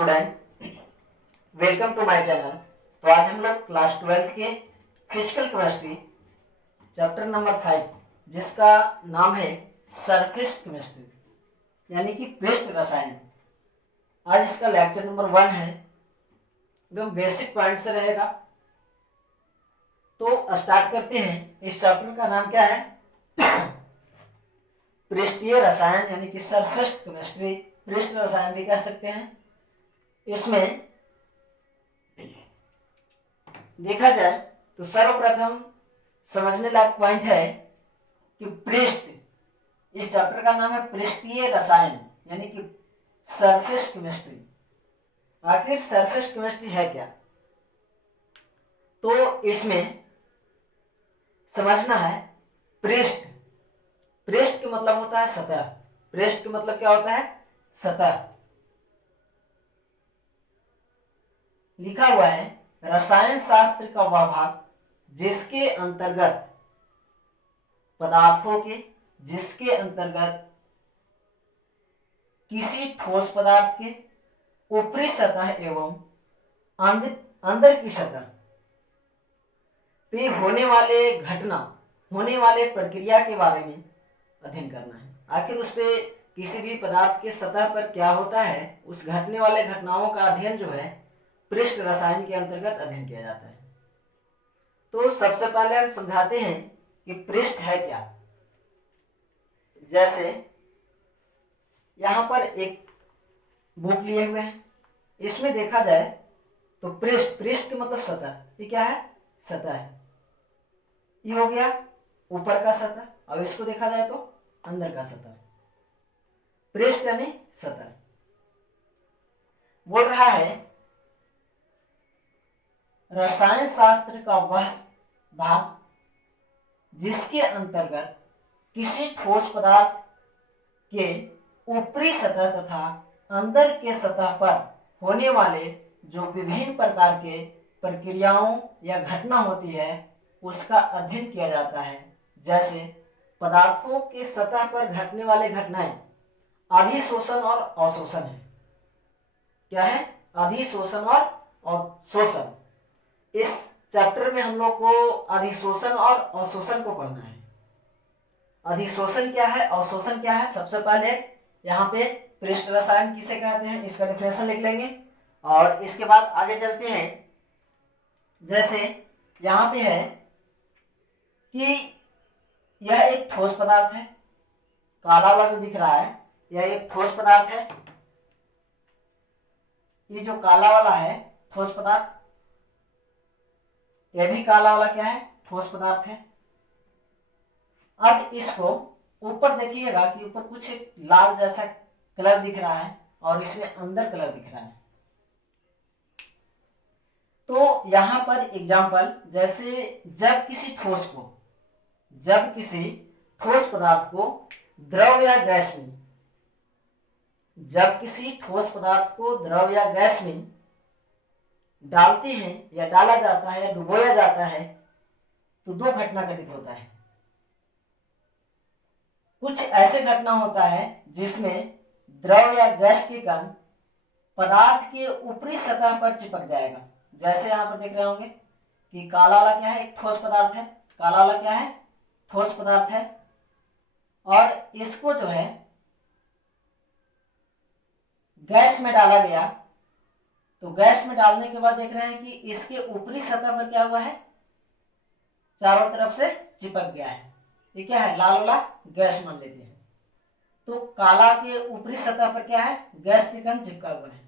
Student, welcome to my channel. तो आज हम लोग क्लास 12th के फिजिकल केमिस्ट्री चैप्टर नंबर 5 जिसका नाम है सरफेस केमिस्ट्री यानी कि पृष्ठ रसायन, आज इसका लेक्चर नंबर 1 है। एकदम बेसिक पॉइंट से रहेगा। तो स्टार्ट करते हैं। इस चैप्टर का नाम क्या है? पृष्ठीय रसायन यानी कि सरफेस केमिस्ट्री, पृष्ठ रसायन भी कह सकते हैं। इसमें देखा जाए तो सर्वप्रथम समझने लायक पॉइंट है कि पृष्ठ, इस चैप्टर का नाम है पृष्ठीय रसायन यानी कि सरफेस केमिस्ट्री। आखिर सरफेस केमिस्ट्री है क्या? तो इसमें समझना है पृष्ठ, पृष्ठ का मतलब होता है सतह। पृष्ठ का मतलब क्या होता है? सतह। लिखा हुआ है रसायन शास्त्र का वह भाग जिसके अंतर्गत पदार्थों के, जिसके अंतर्गत किसी ठोस पदार्थ के ऊपरी सतह एवं अंदर की सतह पे होने वाले घटना, होने वाले प्रक्रिया के बारे में अध्ययन करना है। आखिर उस पे किसी भी पदार्थ के सतह पर क्या होता है, उस घटने वाले घटनाओं का अध्ययन जो है पृष्ठ रसायन के अंतर्गत अध्ययन किया जाता है। तो सबसे पहले हम समझाते हैं कि पृष्ठ है क्या। जैसे यहां पर एक बुक लिए हुए हैं, इसमें देखा जाए तो पृष्ठ, पृष्ठ का मतलब सतह, ये क्या है? सतह है। ये हो गया ऊपर का सतह। अब इसको देखा जाए तो अंदर का सतह। पृष्ठ यानी सतह। बोल रहा है रसायन शास्त्र का वह भाग जिसके अंतर्गत किसी ठोस पदार्थ के ऊपरी सतह तथा अंदर के सतह पर होने वाले जो विभिन्न प्रकार के प्रक्रियाओं या घटना होती है उसका अध्ययन किया जाता है। जैसे पदार्थों के सतह पर घटने वाले घटनाएं अधिशोषण और अवशोषण है। क्या है? अधिशोषण और अवशोषण। इस चैप्टर में हम लोग को अधिशोषण और अवशोषण को पढ़ना है। अधिशोषण क्या है, अवशोषण क्या है? सबसे पहले यहाँ पे पृष्ठ रसायन किसे कहते हैं इसका डेफिनेशन लिख लेंगे और इसके बाद आगे चलते हैं। जैसे यहाँ पे है कि यह एक ठोस पदार्थ है, काला वाला जो दिख रहा है यह एक ठोस पदार्थ है। ये जो काला वाला है ठोस पदार्थ, यह भी काला वाला क्या है? ठोस पदार्थ है। अब इसको ऊपर देखिएगा कि ऊपर कुछ लाल जैसा कलर दिख रहा है और इसमें अंदर कलर दिख रहा है। तो यहां पर एग्जांपल, जैसे जब किसी ठोस पदार्थ को द्रव या गैस में, जब किसी ठोस पदार्थ को द्रव या गैस में डालते हैं या डाला जाता है या डुबोया जाता है तो दो घटना घटित होता है। कुछ ऐसे घटना होता है जिसमें द्रव या गैस के कण पदार्थ के ऊपरी सतह पर चिपक जाएगा। जैसे यहां पर देख रहे होंगे कि काला वाला क्या है? एक ठोस पदार्थ है। काला वाला क्या है? ठोस पदार्थ है। और इसको जो है गैस में डाला गया तो गैस में डालने के बाद देख रहे हैं कि इसके ऊपरी सतह पर क्या हुआ है? चारों तरफ से चिपक गया है। ये क्या है? लाल वाला गैस मान लेते हैं। तो काला के ऊपरी सतह पर क्या है? गैस के कण चिपका हुआ है।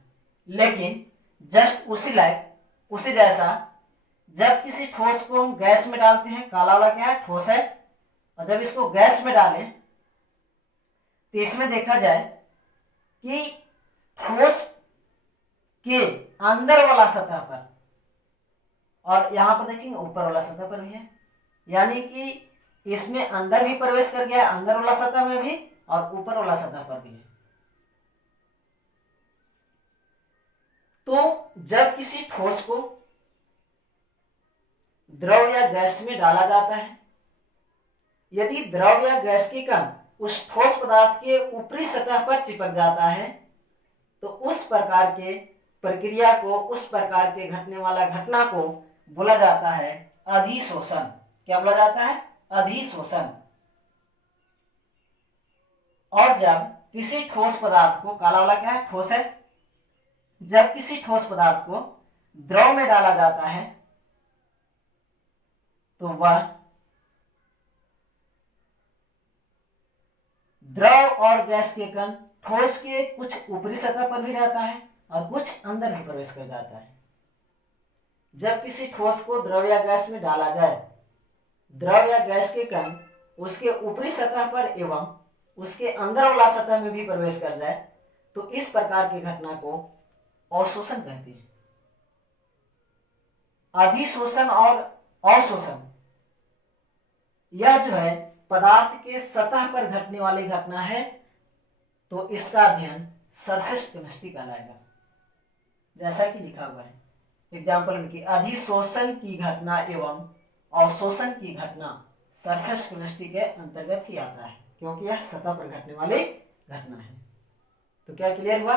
लेकिन जस्ट उसी जैसा जब किसी ठोस को हम गैस में डालते हैं, काला वाला क्या है? ठोस है। और जब इसको गैस में डालें तो इसमें देखा जाए कि ठोस के अंदर वाला सतह पर और यहां पर देखेंगे ऊपर वाला सतह पर भी है, यानी कि इसमें अंदर भी प्रवेश कर गया, अंदर वाला सतह में भी और ऊपर वाला सतह पर भी है। तो जब किसी ठोस को द्रव या गैस में डाला जाता है, यदि द्रव या गैस के कण उस ठोस पदार्थ के ऊपरी सतह पर चिपक जाता है तो उस प्रकार के प्रक्रिया को, उस प्रकार के घटने वाला घटना को बोला जाता है अधिशोषण। क्या बोला जाता है? अधिशोषण। और जब किसी ठोस पदार्थ को, काला वाला क्या है? ठोस है। जब किसी ठोस पदार्थ को द्रव में डाला जाता है तो वह द्रव और गैस के कण ठोस के कुछ ऊपरी सतह पर भी रहता है और कुछ अंदर भी प्रवेश कर जाता है। जब किसी ठोस को द्रव या गैस में डाला जाए, द्रव या गैस के कण उसके ऊपरी सतह पर एवं उसके अंदर वाला सतह में भी प्रवेश कर जाए तो इस प्रकार की घटना को अवशोषण कहते हैं। अधिशोषण और अवशोषण, यह जो है पदार्थ के सतह पर घटने वाली घटना है, तो इसका अध्ययन सरफेस केमिस्ट्री कहलाएगा। जैसा कि लिखा हुआ है एग्जाम्पल में कि अधिशोषण की घटना एवं अवशोषण की घटना सरफेस केमिस्ट्री के अंतर्गत ही आता है, क्योंकि यह सतह पर घटने वाली घटना है। तो क्या क्लियर हुआ?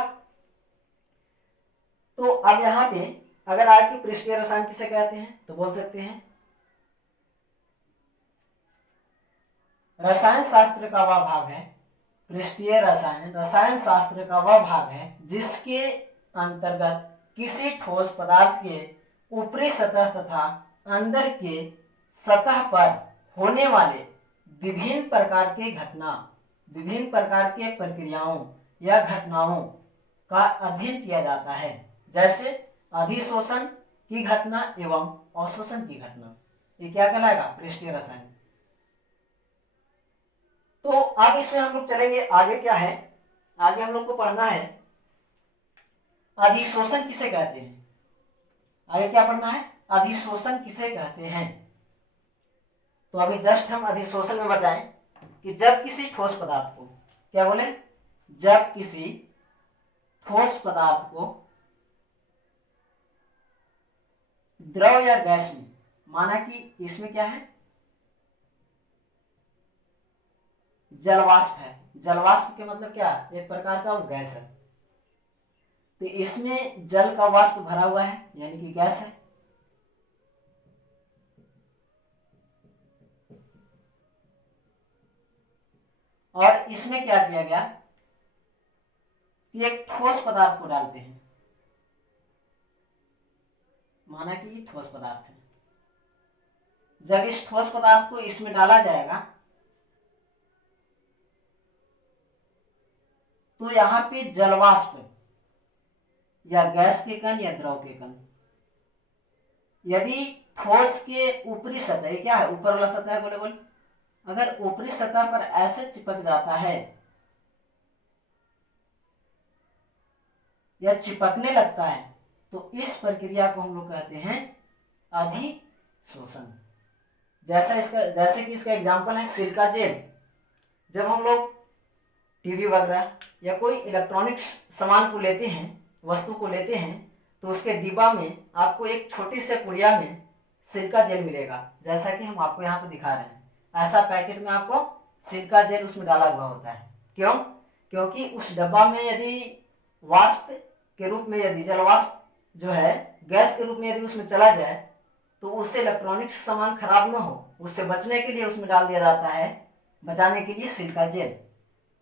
तो अब यहाँ पे अगर आज की पृष्ठीय रसायन किसे कहते हैं तो बोल सकते हैं रसायन शास्त्र का वह भाग है, पृष्ठीय रसायन रसायन शास्त्र का वह भाग है जिसके अंतर्गत किसी ठोस पदार्थ के ऊपरी सतह तथा अंदर के सतह पर होने वाले विभिन्न प्रकार के घटना, विभिन्न प्रकार के प्रक्रियाओं या घटनाओं का अध्ययन किया जाता है, जैसे अधिशोषण की घटना एवं अवशोषण की घटना। ये क्या कहलाएगा? पृष्ठीय रसायन। तो अब इसमें हम लोग चलेंगे आगे। क्या है आगे? हम लोग को पढ़ना है अधिशोषण किसे कहते हैं। आगे क्या पढ़ना है? अधिशोषण किसे कहते हैं। तो अभी जस्ट हम अधिशोषण में बताएं कि जब किसी ठोस पदार्थ को, क्या बोले? जब किसी ठोस पदार्थ को द्रव या गैस में, माना कि इसमें क्या है? जलवाष्प है। जलवाष्प के मतलब क्या? एक प्रकार का गैस है। तो इसमें जल का वाष्प भरा हुआ है, यानी कि गैस है। और इसमें क्या किया गया कि एक ठोस पदार्थ को डालते हैं, माना कि ये ठोस पदार्थ है। जब इस ठोस पदार्थ को इसमें डाला जाएगा तो यहाँ पे जलवाष्प या गैस के कण या द्रव के कण, यदि ठोस के ऊपरी सतह, क्या है? ऊपर वाला सतह है, बोले बोले, अगर ऊपरी सतह पर ऐसे चिपक जाता है या चिपकने लगता है तो इस प्रक्रिया को हम लोग कहते हैं अधिशोषण। जैसे कि इसका एग्जांपल है सिलिका जेल। जब हम लोग टीवी वगैरह या कोई इलेक्ट्रॉनिक्स सामान को लेते हैं, वस्तु को लेते हैं, तो उसके डिब्बा में आपको एक छोटी से पुड़िया में सिलिका जेल मिलेगा, जैसा कि हम आपको यहाँ पे दिखा रहे हैं। ऐसा पैकेट में आपको सिलिका जेल उसमें डाला हुआ होता है। क्यों? क्योंकि उस डब्बा में यदि वाष्प के रूप में, यदि जलवाष्प जो है गैस के रूप में यदि उसमें चला जाए तो उससे इलेक्ट्रॉनिक्स सामान खराब ना हो, उससे बचने के लिए उसमें डाल दिया जाता है, बचाने के लिए सिलिका जेल।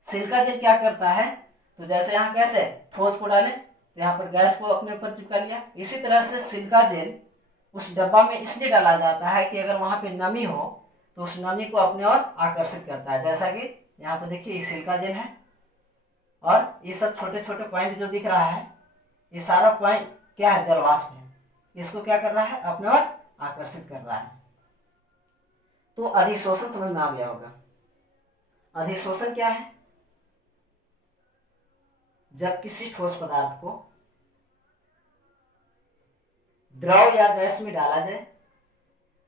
सिलिका जेल क्या करता है? तो जैसे यहाँ कैसे ठोस को डाले, यहाँ पर गैस को अपने ऊपर चिपका लिया, इसी तरह से सिलिका जेल उस डब्बा में इसलिए डाला जाता है कि अगर वहां पे नमी हो तो उस नमी को अपने ओर आकर्षित करता है। जैसा कि यहाँ पे देखिए ये सिलिका जेल है और ये सब छोटे छोटे पॉइंट जो दिख रहा है, ये सारा पॉइंट क्या है? जलवाष्प है। इसको क्या कर रहा है? अपने ओर आकर्षित कर रहा है। तो अधिशोषण समझ में आ गया होगा। अधिशोषण क्या है? जब किसी ठोस पदार्थ को द्रव या गैस में डाला जाए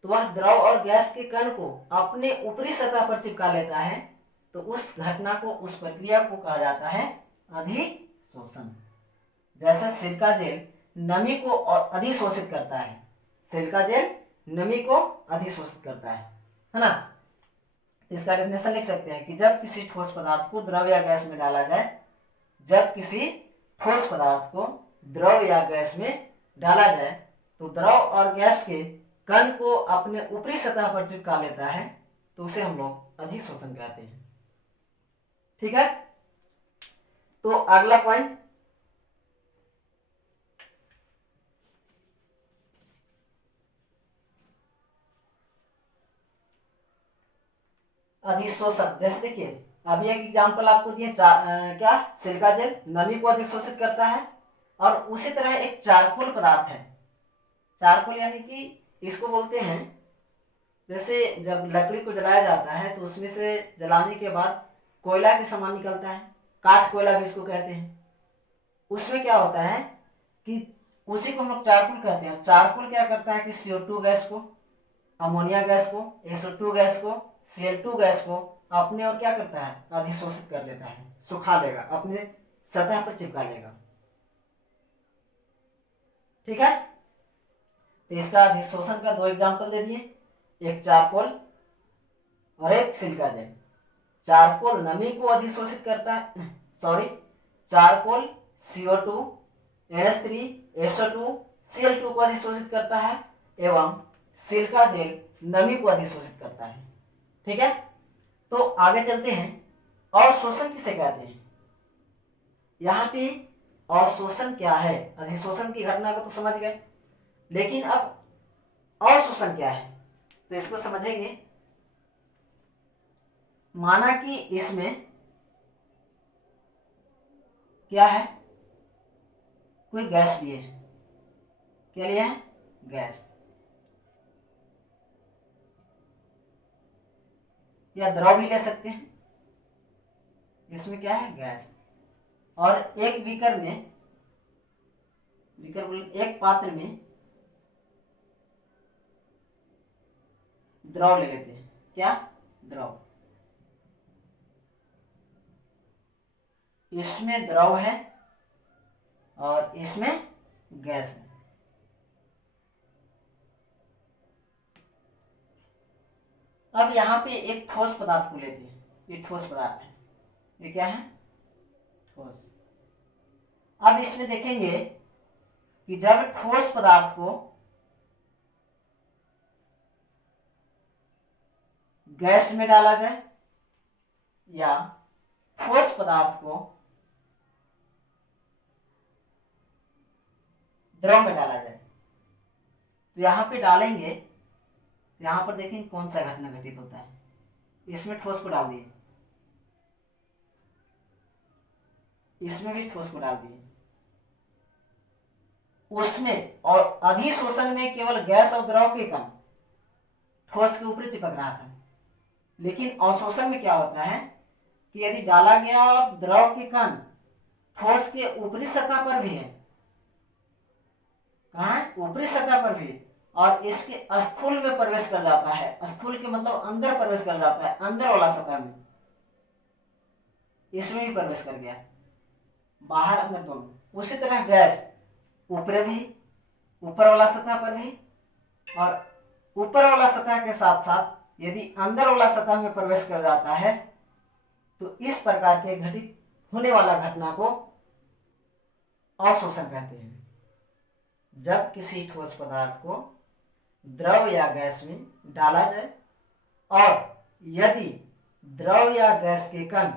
तो वह द्रव और गैस के कण को अपने ऊपरी सतह पर चिपका लेता है, तो उस घटना को, उस प्रक्रिया को कहा जाता है अधिशोषण। जैसे सिलिका जेल नमी को अधिशोषित करता है, सिलिका जेल नमी को अधिशोषित करता है ना? इसका डेफिनेशन लिख सकते हैं कि जब किसी ठोस पदार्थ को द्रव या गैस में डाला जाए, जब किसी ठोस पदार्थ को द्रव या गैस में डाला जाए तो द्रव और गैस के कण को अपने ऊपरी सतह पर चिपका लेता है, तो उसे हम लोग अधिशोषण कहते हैं। ठीक है, तो अगला पॉइंट, अधिशोषक। जैसे देखिए अभी एक एग्जांपल आपको दिए, क्या सिलिका जेल नमी को अधिशोषित करता है, और उसी तरह एक चारकोल पदार्थ है। चारकोल यानी कि इसको बोलते हैं, जैसे जब लकड़ी को जलाया जाता है तो उसमें से जलाने के बाद कोयला के समान निकलता है, काठ कोयला भी इसको कहते हैं। उसमें क्या होता है कि उसी को हम लोग चारकोल कहते हैं। चारकोल क्या करता है कि CO2 गैस को, अमोनिया गैस को, SO2 गैस को, Cl2 गैस को अपने और क्या करता है, अधिशोषित कर लेता है, सुखा लेगा, अपने सतह पर चिपका लेगा। ठीक है, तो इसका अधिशोषण का 2 एग्जांपल दे दिए, एक चारकोल और एक सिलिका जेल। चारकोल नमी को अधिशोषित करता है, sorry, charcoal CO2, NH3, SO2, Cl2 को अधिशोषित करता है, एवं सिलिका जेल नमी को अधिशोषित करता है। ठीक है, तो आगे चलते हैं, अवशोषण किसे कहते हैं। यहाँ पे अवशोषण क्या है, अधिशोषण की घटना को तो समझ गए, लेकिन अब अवशोषण क्या है तो इसको समझेंगे। माना कि इसमें क्या है, कोई गैस लिए है, क्या लिया है, गैस, या द्रव भी ले सकते हैं। इसमें क्या है, गैस, और एक बीकर में, एक पात्र में द्रव ले लेते हैं, क्या, द्रव। इसमें द्रव है और इसमें गैस है। अब यहाँ पे एक ठोस पदार्थ को लेते हैं, ये ठोस पदार्थ है, ये क्या है, ठोस। अब इसमें देखेंगे कि जब ठोस पदार्थ को गैस में डाला जाए या ठोस पदार्थ को द्रव में डाला जाए, तो यहाँ पे डालेंगे, यहाँ पर देखेंगे कौन सा घटना घटित होता है। इसमें ठोस को डाल दिए, इसमें भी ठोस को डाल दिए, उसमें और अधिशोषण में केवल गैस और द्रव के कण ठोस के ऊपर चिपक रहा था। लेकिन अवशोषण में क्या होता है कि यदि डाला गया द्रव के कण ठोस के ऊपरी सतह पर भी है, कहाँ है, ऊपरी सतह पर भी, और इसके स्थूल में प्रवेश कर जाता है, स्थूल के मतलब अंदर प्रवेश कर जाता है, अंदर वाला सतह में, इसमें भी प्रवेश कर गया, बाहर अंदर दोनों। उसी तरह गैस ऊपर भी, ऊपर वाला सतह पर भी, और ऊपर वाला सतह के साथ साथ यदि अंदर वाला सतह में प्रवेश कर जाता है, तो इस प्रकार के घटित होने वाला घटना को अवशोषण कहते हैं। जब किसी ठोस पदार्थ को द्रव या गैस में डाला जाए और यदि द्रव या गैस के कण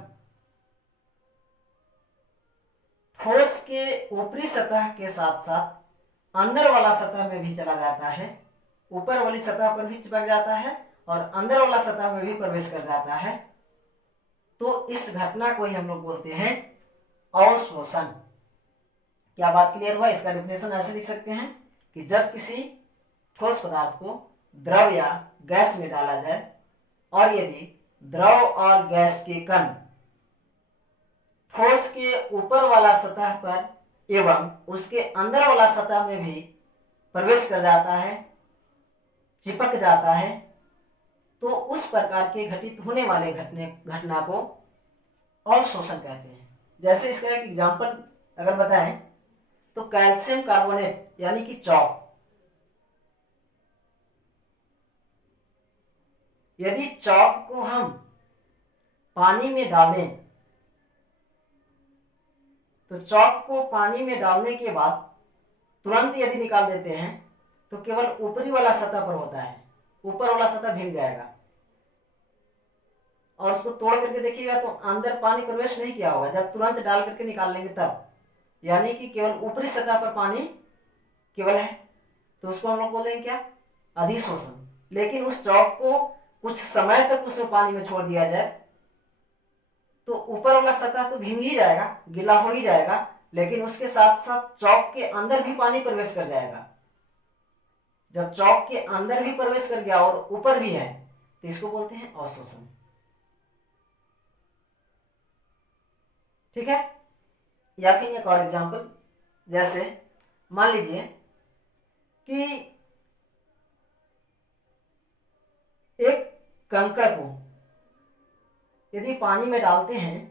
ठोस के ऊपरी सतह के साथ साथ अंदर वाला सतह में भी चला जाता है, ऊपर वाली सतह पर भी चिपक जाता है और अंदर वाला सतह में भी प्रवेश कर जाता है, तो इस घटना को ही हम लोग बोलते हैं अवशोषण। क्या बात क्लियर हुआ? इसका डेफिनेशन ऐसे लिख सकते हैं कि जब किसी ठोस पदार्थ को द्रव या गैस में डाला जाए और यदि द्रव और गैस के कण ठोस के ऊपर वाला सतह पर एवं उसके अंदर वाला सतह में भी प्रवेश कर जाता है, चिपक जाता है, तो उस प्रकार के घटित होने वाले घटना को अवशोषण कहते हैं। जैसे इसका एक एग्जांपल अगर बताएं तो कैल्शियम कार्बोनेट यानी कि चॉक, यदि चॉक को हम पानी में डाल दें तो चॉक को पानी में डालने के बाद तुरंत यदि निकाल देते हैं तो केवल ऊपरी वाला सतह पर होता है, ऊपर वाला सतह भीग जाएगा। और उसको तोड़ करके देखिएगा तो अंदर पानी प्रवेश नहीं किया होगा, जब तुरंत डाल करके निकाल लेंगे तब, यानी कि केवल ऊपरी सतह पर पानी केवल है, तो उसको हम लोग बोलेंगे क्या, अधिशोषण। लेकिन उस चॉक को कुछ समय तक उसमें पानी में छोड़ दिया जाए तो ऊपर वाला सतह तो भीग ही जाएगा, गीला हो ही जाएगा, लेकिन उसके साथ साथ चॉक के अंदर भी पानी प्रवेश कर जाएगा। जब चॉक के अंदर भी प्रवेश कर गया और ऊपर भी है तो इसको बोलते हैं अवशोषण। ठीक है। या फिर एक और एग्जांपल, जैसे मान लीजिए कि एक कंकड़ को यदि पानी में डालते हैं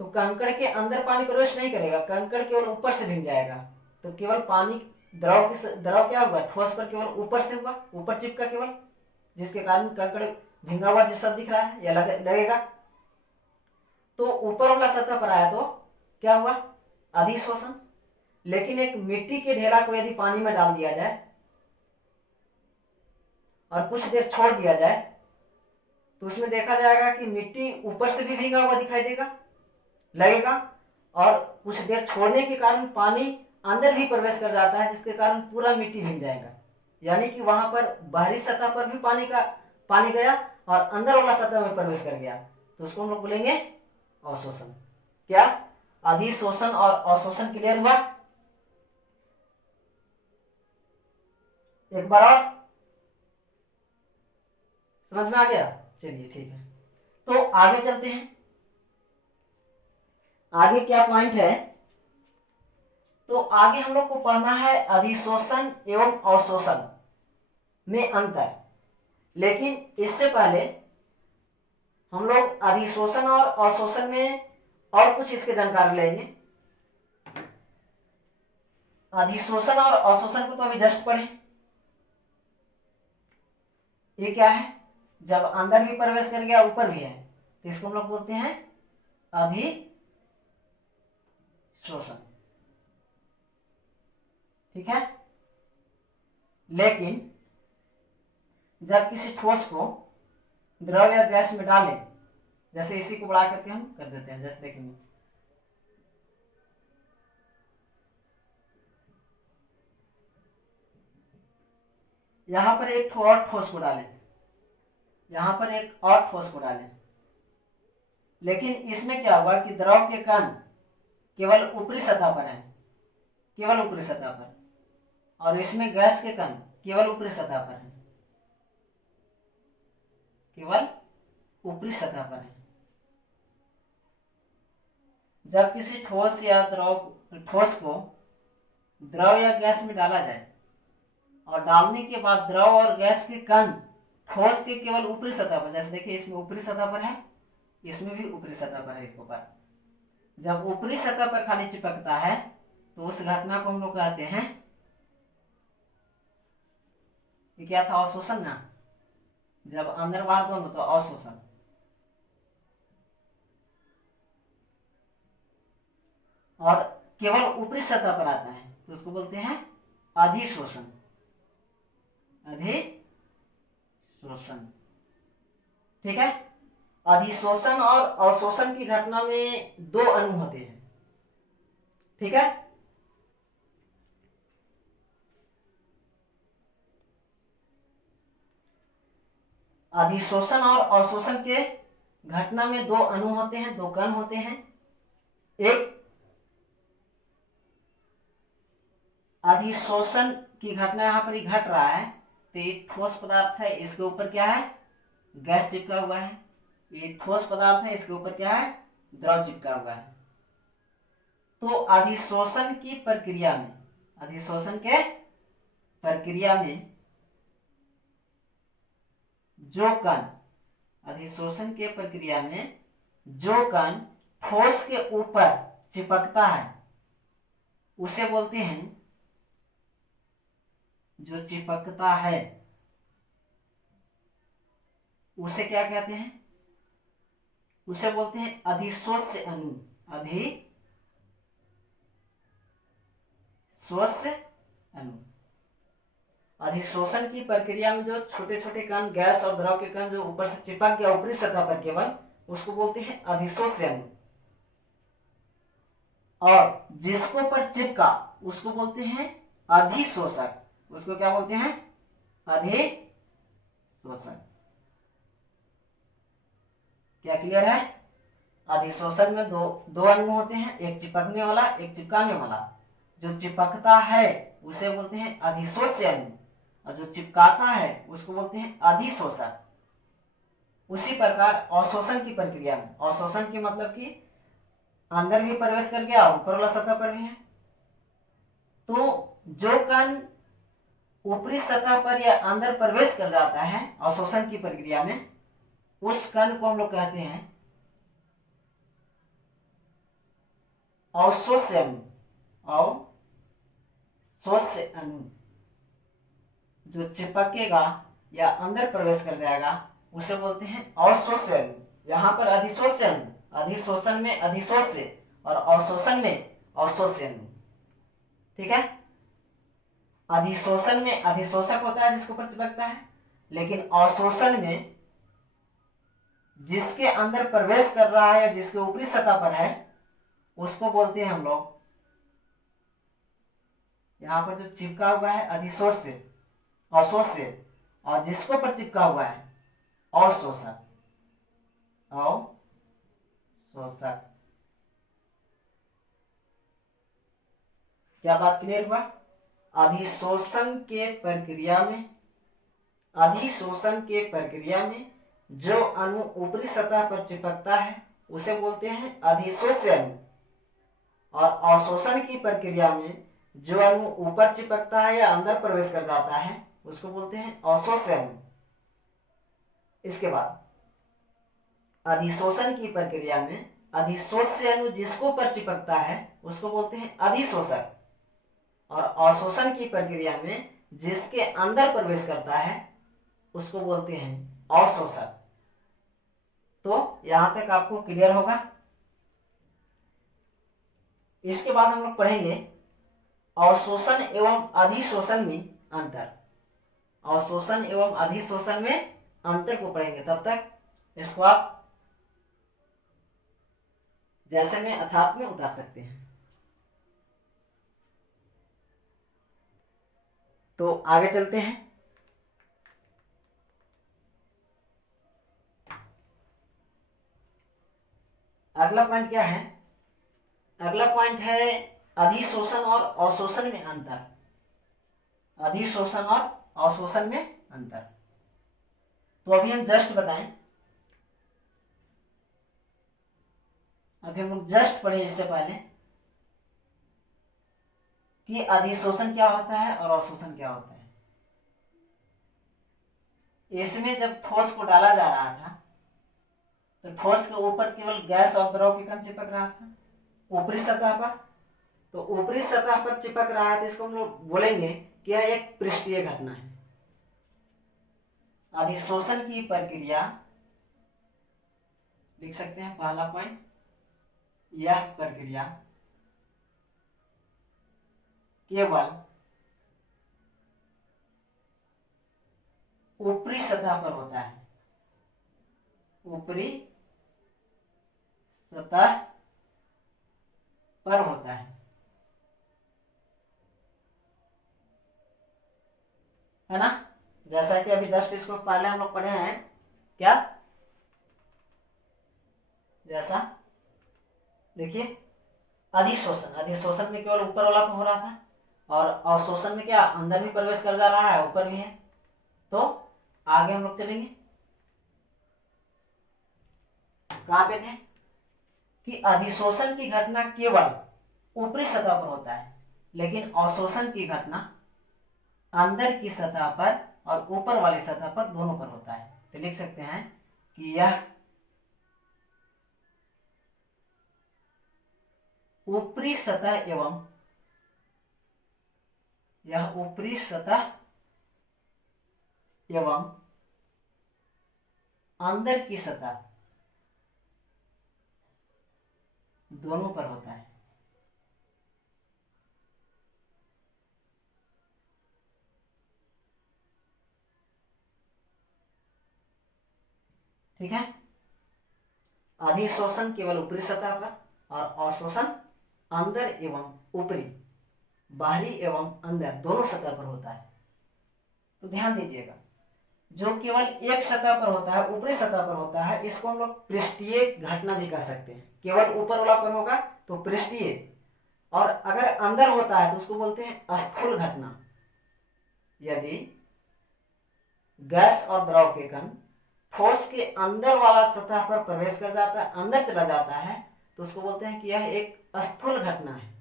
तो कंकड़ के अंदर पानी प्रवेश नहीं करेगा, कंकड़ केवल ऊपर से भीग जाएगा। तो केवल पानी द्रव क्या हुआ, ठोस पर केवल ऊपर से हुआ, ऊपर चिपका केवल, जिसके कारण कंकड़ भींगा हुआ जैसा दिख रहा है या लगेगा। तो ऊपर वाला सतह पर आया तो क्या हुआ, अधिशोषण। लेकिन एक मिट्टी के ढेला को यदि पानी में डाल दिया जाए और कुछ देर छोड़ दिया जाए तो उसमें देखा जाएगा कि मिट्टी ऊपर से भी भीगा हुआ दिखाई देगा, लगेगा, और कुछ देर छोड़ने के कारण पानी अंदर भी प्रवेश कर जाता है, जिसके कारण पूरा मिट्टी भीग जाएगा। यानी कि वहां पर बाहरी सतह पर भी पानी गया और अंदर वाला सतह में प्रवेश कर गया, तो उसको हम लोग बोलेंगे अवशोषण। क्या, अधिशोषण और अवशोषण क्लियर हुआ? एक बार और समझ में आ गया? चलिए ठीक है, तो आगे चलते हैं। आगे क्या पॉइंट है, तो आगे हम लोग को पढ़ना है अधिशोषण एवं अवशोषण में अंतर। लेकिन इससे पहले हम लोग अधिशोषण और अवशोषण में और कुछ इसके जानकारी लेंगे। अधिशोषण और अवशोषण को तो अभी जस्ट पढ़े। ये क्या है, जब अंदर भी प्रवेश कर गया ऊपर भी है तो इसको हम लोग बोलते हैं अधिशोषण। ठीक है। लेकिन जब किसी ठोस को द्रव या गैस में डालें, जैसे इसी को बढ़ा करके हम कर देते हैं, जैसे देखेंगे यहां पर एक और ठोस को डालें, यहां पर एक और ठोस को डालें, लेकिन इसमें क्या हुआ कि द्रव के कण केवल ऊपरी सतह पर है, केवल ऊपरी सतह पर, और इसमें गैस के कण केवल ऊपरी सतह पर है, केवल ऊपरी सतह पर है। जब किसी ठोस को द्रव या गैस में डाला जाए और डालने के बाद द्रव और गैस के कण ठोस के केवल ऊपरी सतह पर, जैसे देखिए इसमें ऊपरी सतह पर है, इसमें भी ऊपरी सतह पर है, इसके ऊपर जब ऊपरी सतह पर खाली चिपकता है तो उस घटना को हम लोग कहते हैं, ये क्या था, अवशोषण ना। जब अंदर बाहर दोनों तो अवशोषण। और केवल ऊपरी सतह पर आता है तो उसको बोलते हैं अधिशोषण। अधिशोषण। ठीक है। अधिशोषण और अवशोषण की घटना में दो अणु होते हैं। ठीक है। अधिशोषण और अवशोषण के घटना में दो अणु होते हैं, दो कण होते हैं। एक अधिशोषण की घटना यहां पर ही घट रहा है, तो एक ठोस पदार्थ है, इसके ऊपर क्या है, गैस चिपका हुआ है। ये ठोस पदार्थ है, इसके ऊपर क्या है, द्रव चिपका हुआ है। तो अधिशोषण की प्रक्रिया में, अधिशोषण के प्रक्रिया में जो कण, अधिशोषण के प्रक्रिया में जो कण ठोस के ऊपर चिपकता है उसे बोलते हैं, जो चिपकता है उसे क्या कहते हैं, उसे बोलते हैं अधिशोष्य अणु। अधिशोष्य शोष्य अणु। अधिशोषण की प्रक्रिया में जो छोटे छोटे कण, गैस और द्रव के कण जो ऊपर से चिपक गया ऊपरी सतह पर केवल, उसको बोलते हैं अधिशोष्य अणु। और जिसको पर चिपका उसको बोलते हैं अधिशोषक। उसको क्या बोलते हैं? अधिशोषक। क्या क्लियर है? अधिशोषण में दो अणु होते हैं, एक चिपकने वाला, एक चिपकाने वाला। जो चिपकता है उसे बोलते हैं अधिशोष्य अणु, और जो चिपकाता है उसको बोलते हैं अधिशोषक। उसी प्रकार अवशोषण की प्रक्रिया में, अवशोषण की मतलब कि अंदर भी प्रवेश कर गया, ऊपर वाला सतह पर भी है। तो जो कण ऊपरी सतह पर या अंदर प्रवेश कर जाता है अवशोषण की प्रक्रिया में, उस कण को हम लोग कहते हैं अवशोष्य अणु। अवशोष्य अणु जो चिपकेगा या अंदर प्रवेश कर जाएगा उसे बोलते हैं अवशोष्य अणु। यहाँ पर अधिशोष्य अणु, अधिशोषण में अधिशोष्य और अवशोषण में अवशोष्य अणु। ठीक है? अधिशोषण में अधिशोषक होता है जिसके ऊपर चिपकता है, लेकिन अवशोषण में जिसके अंदर प्रवेश कर रहा है या जिसके ऊपरी सतह पर है उसको बोलते हैं हम लोग, यहाँ पर जो चिपका हुआ है अधिशोष्य, अवशोष्य, और जिसको पर चिपका हुआ है अवशोषक। अवशोषक। क्या बात क्लियर हुआ? अधिशोषण के प्रक्रिया में, अधिशोषण के प्रक्रिया में जो अणु ऊपरी सतह पर चिपकता है उसे बोलते हैं अधिशोष्य अणु, और अवशोषण की प्रक्रिया में जो अणु ऊपर चिपकता है या अंदर प्रवेश कर जाता है उसको बोलते हैं अवशोष्य अणु। इसके बाद अधिशोषण की प्रक्रिया में अधिशोष्य अणु जिसको पर चिपकता है उसको बोलते हैं अधिशोषक, और अवशोषण की प्रक्रिया में जिसके अंदर प्रवेश करता है उसको बोलते हैं अवशोषक। तो यहां तक आपको क्लियर होगा। इसके बाद हम लोग पढ़ेंगे अवशोषण एवं अधिशोषण में अंतर। अवशोषण एवं अधिशोषण में अंतर को पढ़ेंगे। तब तक इसको आप जैसे में अर्थात में उतार सकते हैं। तो आगे चलते हैं। अगला पॉइंट क्या है? अगला पॉइंट है अधिशोषण और अवशोषण में अंतर। अधिशोषण और अवशोषण में अंतर तो अभी हम जस्ट बताएं, अभी हम जस्ट पढ़े इससे पहले कि अधिशोषण क्या होता है और अवशोषण क्या होता है। इसमें जब ठोस को डाला जा रहा था तो ठोस के ऊपर केवल गैस और द्रव के कण चिपक रहा था ऊपरी सतह पर। तो ऊपरी सतह पर चिपक रहा है तो इसको हम लोग बोलेंगे कि यह एक पृष्ठीय घटना है। अधिशोषण की प्रक्रिया लिख सकते हैं पहला पॉइंट, यह प्रक्रिया केवल ऊपरी सतह पर होता है, ऊपरी सतह पर होता है ना? जैसा कि अभी जस्ट इसको पहले हम लोग पढ़े हैं। क्या? जैसा देखिए अधिशोषण, अधिशोषण में केवल ऊपर वाला हो रहा था, और अवशोषण में क्या अंदर भी प्रवेश कर जा रहा है, ऊपर भी है। तो आगे हम लोग चलेंगे, कहां पे थे कि अधिशोषण की घटना केवल ऊपरी सतह पर होता है, लेकिन अवशोषण की घटना अंदर की सतह पर और ऊपर वाली सतह पर दोनों पर होता है। तो लिख सकते हैं कि यह ऊपरी सतह एवं यह ऊपरी सतह एवं अंदर की सतह दोनों पर होता है। ठीक है। अधिशोषण केवल ऊपरी सतह पर और अवशोषण अंदर एवं ऊपरी, बाहरी एवं अंदर दोनों सतह पर होता है। तो ध्यान दीजिएगा, जो केवल एक सतह पर होता है, ऊपरी सतह पर होता है, इसको हम लोग पृष्ठीय घटना भी कह सकते हैं। केवल ऊपर वाला पर होगा तो पृष्ठीय, और अगर अंदर होता है तो उसको बोलते हैं स्थूल घटना। यदि गैस और द्रव के कण ठोस के अंदर वाला सतह पर प्रवेश कर जाता है, अंदर चला जाता है, तो उसको बोलते हैं कि यह एक स्थूल घटना है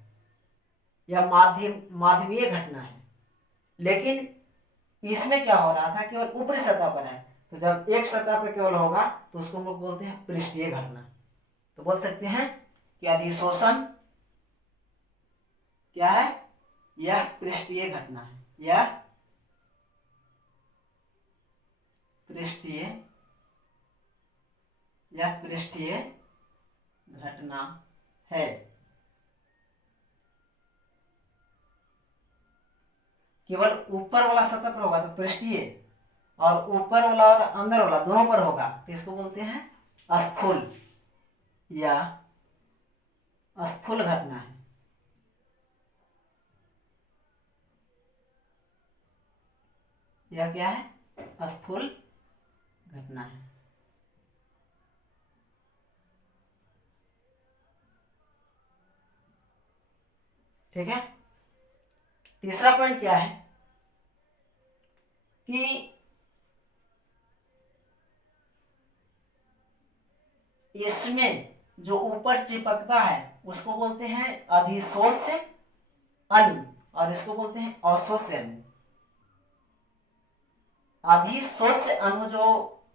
या माध्यमीय घटना है। लेकिन इसमें क्या हो रहा था, केवल ऊपरी सतह पर है, तो जब एक सतह पर केवल होगा तो उसको हम लोग बोलते हैं पृष्ठीय घटना। तो बोल सकते हैं कि अधिशोषण क्या है, यह पृष्ठीय घटना है, यह पृष्ठीय घटना है। केवल ऊपर वाला सतह पर होगा तो पृष्ठीय, और ऊपर वाला और अंदर वाला दोनों पर होगा तो इसको बोलते हैं स्थूल या स्थूल घटना है। यह क्या है, स्थूल घटना है। ठीक है। तीसरा पॉइंट क्या है कि इसमें जो ऊपर चिपकता है उसको बोलते हैं अधिशोष्य अणु, और इसको बोलते हैं अवशोष्य अणु। अधिशोष्य अणु जो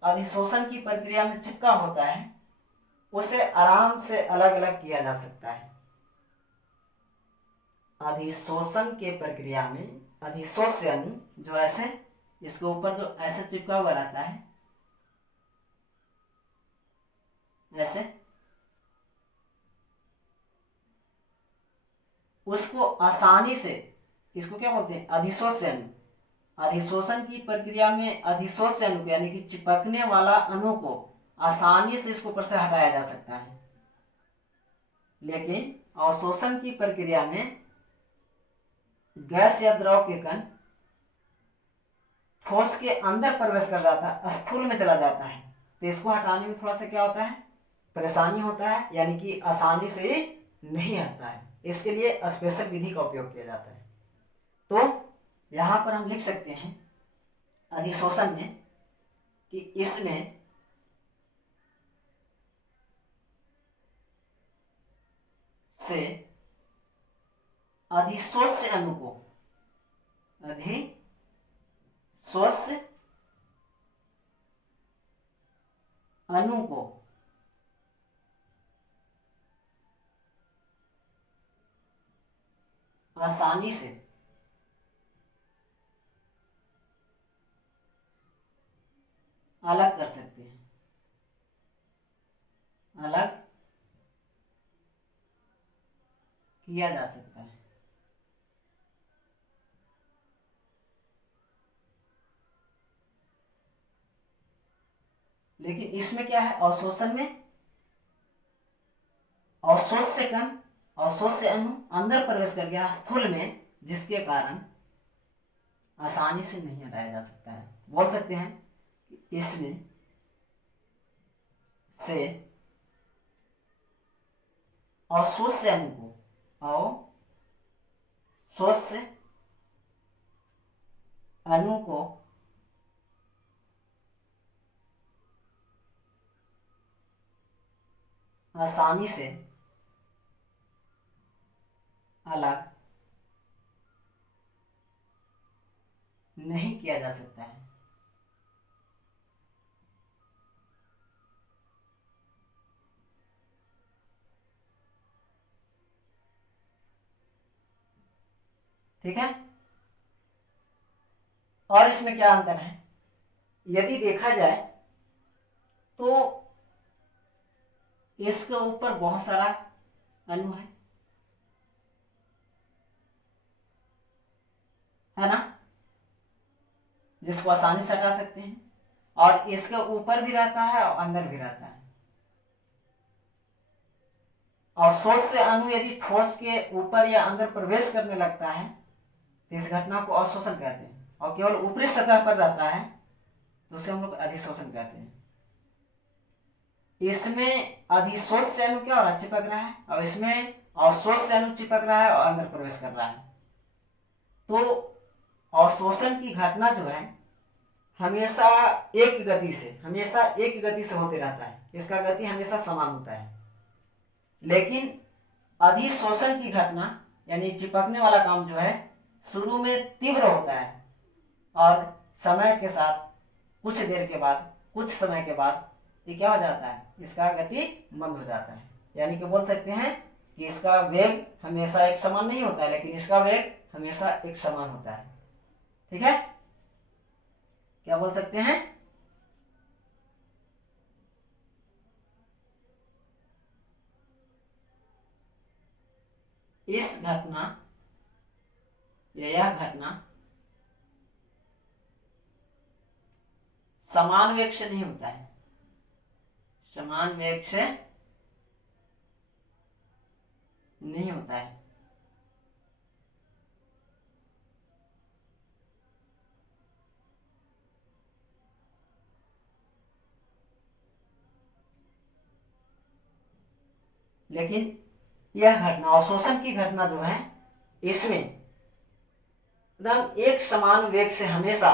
अधिशोषण की प्रक्रिया में चिपका होता है, उसे आराम से अलग अलग किया जा सकता है। अधिशोषण के प्रक्रिया में अधिशोष्य अणु जो ऐसे इसके ऊपर जो ऐसे चिपका हुआ रहता है, ऐसे, उसको आसानी से, इसको क्या बोलते हैं, अधिशोष्य अणु। अधिशोषण की प्रक्रिया में अधिशोष्य अणु को यानी कि चिपकने वाला अणु को आसानी से इसके ऊपर से हटाया जा सकता है। लेकिन अवशोषण की प्रक्रिया में गैस या द्रव के कण ठोस के अंदर प्रवेश कर जाता है, स्थूल में चला जाता है, तो इसको हटाने में थोड़ा सा क्या होता है, परेशानी होता है, यानी कि आसानी से नहीं हटता है। इसके लिए स्पेशल विधि का उपयोग किया जाता है। तो यहां पर हम लिख सकते हैं अधिशोषण में कि इसमें से अधिशोष्य अणु को, अधिशोष्य अणु को आसानी से अलग कर सकते हैं, अलग किया जा सकता है। लेकिन इसमें क्या है, अवशोषण में अवशोष्य कण, अवशोष्य अणु अंदर प्रवेश कर गया स्थूल में, जिसके कारण आसानी से नहीं हटाया जा सकता है। बोल सकते हैं कि इसमें से अवशोष्य अणु को, अवशोष्य अणु को आसानी से अलग नहीं किया जा सकता है। ठीक है। और इसमें क्या अंतर है, यदि देखा जाए तो इसके ऊपर बहुत सारा अणु है ना, जिसको आसानी से हटा सकते हैं, और इसके ऊपर भी रहता है और अंदर भी रहता है। और ठोस से अणु यदि ठोस के ऊपर या अंदर प्रवेश करने लगता है तो इस घटना को अवशोषण कहते हैं, और केवल ऊपरी सतह पर रहता है तो उसे हम लोग अधिशोषण कहते हैं। इसमें अधिशोष से अणु क्या हो रहा है, चिपक रहा है, और इसमें अवशोष से अणु चिपक रहा है और अंदर प्रवेश कर रहा है। तो अवशोषण की घटना जो है हमेशा एक गति से होते रहता है, इसका गति हमेशा समान होता है। लेकिन अधिशोषण की घटना यानी चिपकने वाला काम जो है शुरू में तीव्र होता है और समय के साथ कुछ समय के बाद ये क्या हो जाता है, इसका गति मंद हो जाता है। यानी कि बोल सकते हैं कि इसका वेग हमेशा एक समान नहीं होता है, लेकिन इसका वेग हमेशा एक समान होता है। ठीक है, क्या बोल सकते हैं? यह घटना समान वेग से नहीं होता है, समान वेग से नहीं होता है। लेकिन यह घटना अवशोषण की घटना जो है इसमें एकदम एक समान वेग से हमेशा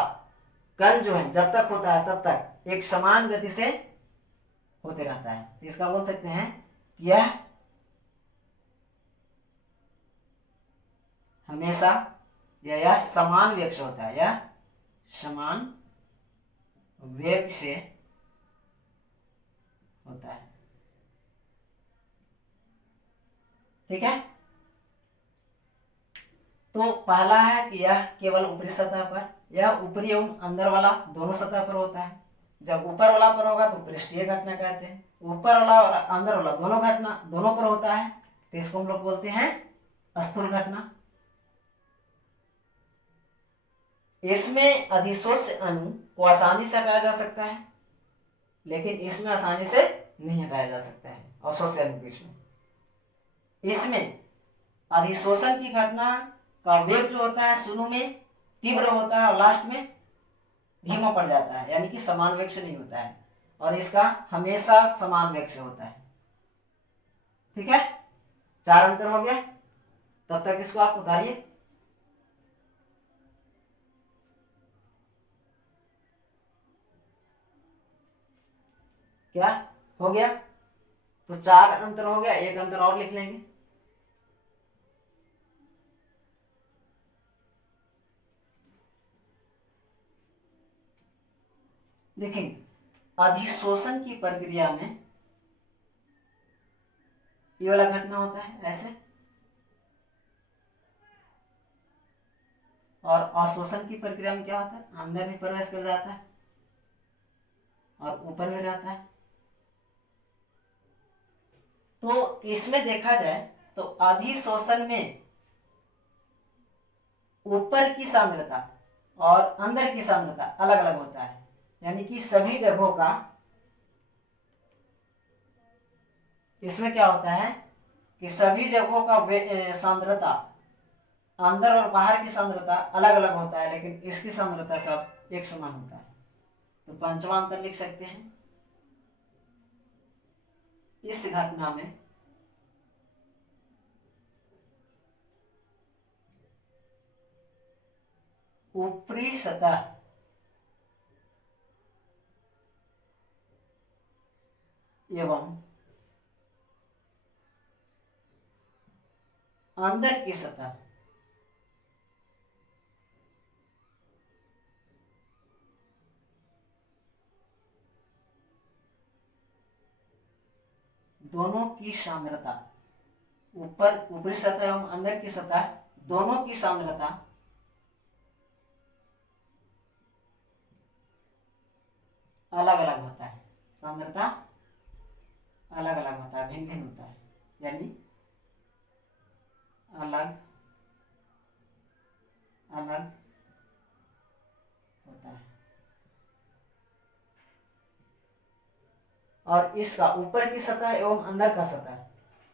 कण जो है जब तक होता है तब तक एक समान गति से होते रहता है। इसका बोल सकते हैं कि यह हमेशा यह समान वेग से होता है, यह समान वेग से होता है। ठीक है, तो पहला है कि यह केवल ऊपरी सतह पर, यह ऊपरी एवं अंदर वाला दोनों सतह पर होता है। जब ऊपर वाला पर होगा तो पृष्ठीय घटना कहते हैं, ऊपर वाला और अंदर वाला दोनों पर होता है तो इसको हम लोग बोलते हैं स्थूल घटना। इसमें अधिशोष अणु को आसानी से हटाया जा सकता है, लेकिन इसमें आसानी से नहीं हटाया जा सकता है अवशोष अणु के इसमें। इसमें अधिशोषण की घटना का वेग जो होता है शुरू में तीव्र होता है और लास्ट में धीमा पड़ जाता है, यानी कि समान वेग से नहीं होता है, और इसका हमेशा समान वेग से होता है। ठीक है, 4 अंतर हो गया। तब तक इसको आप उतारिए। क्या हो गया? तो 4 अंतर हो गया, एक अंतर और लिख लेंगे। देखेंगे अधिशोषण की प्रक्रिया में ये वाला घटना होता है ऐसे, और अवशोषण की प्रक्रिया में क्या होता है, अंदर भी प्रवेश कर जाता है और ऊपर भी रहता है। तो इसमें देखा जाए तो अधिशोषण में ऊपर की सांद्रता और अंदर की सांद्रता अलग अलग होता है, यानी कि सभी जगहों का इसमें क्या होता है कि सभी जगहों का सांद्रता अंदर और बाहर की सांद्रता अलग अलग होता है, लेकिन इसकी सांद्रता सब एक समान होता है। तो 5वां अंतर लिख सकते हैं, इस घटना में ऊपरी सतह एवं अंदर की सतह दोनों की सांद्रता, ऊपरी सतह एवं अंदर की सतह दोनों की सांद्रता अलग अलग होता है, सांद्रता अलग अलग होता है, भिन्न भिन्न होता है, यानी अलग अलग होता है। और इसका ऊपर की सतह एवं अंदर का सतह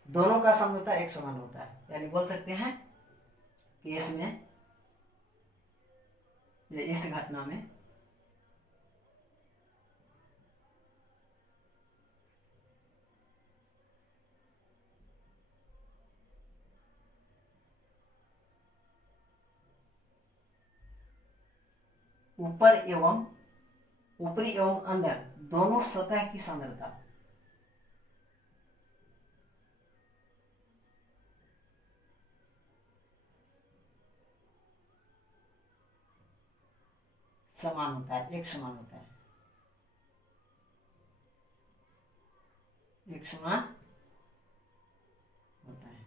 दोनों का समरूपता एक समान होता है। यानी बोल सकते हैं कि इसमें इस घटना में ऊपरी एवं अंदर दोनों सतह की सांद्रता समान होता है, एक समान होता है, एक समान होता है।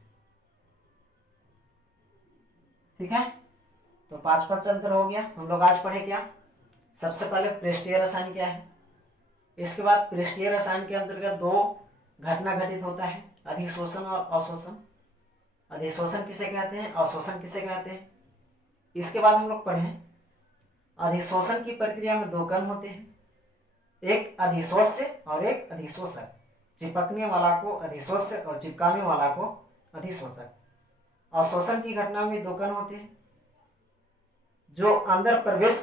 ठीक है, तो 5 अंतर हो गया। हम लोग आज पढ़े क्या? सबसे पहले पृष्ठीय रसायन क्या है, इसके बाद पृष्ठीय रसायन के अंतर्गत दो घटना घटित होता है, अधिशोषण और अवशोषण। अधिशोषण किसे कहते हैं, अवशोषण किसे कहते हैं। इसके बाद हम लोग पढ़े अधिशोषण की प्रक्रिया में दो कण होते हैं, एक अधिशोष्य और एक अधिशोषक। चिपकने वाला को अधिशोष्य और चिपकाने वाला को अधिशोषक। अवशोषण की घटना में दो कण होते हैं जो अंदर प्रवेश